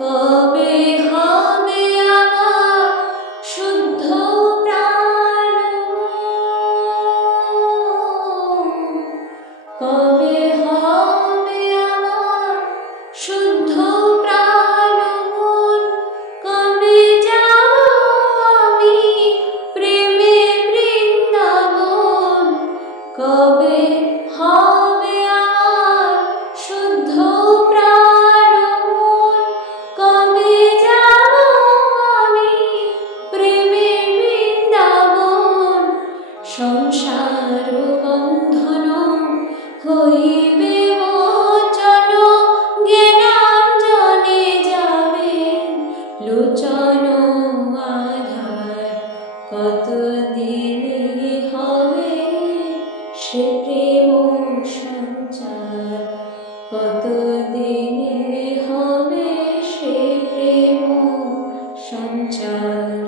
কবে হবে আমার শুদ্ধ প্রাণ, কবে হবে আমার শুদ্ধ প্রাণ মন, কবে যাব আমি প্রেমে বৃন্দাবন, কবে হবে আমার শুদ্ধ প্রাণ মন, কবে যাব আমি প্রেমে বৃন্দাবন। সংসার বন্ধন হইবে মোচন, জ্ঞানাঞ্জনে যাবে লোচন আধার, কতদিনে হবে সে প্রেম সঞ্চার, কতদিনে হবে সে প্রেম সঞ্চার।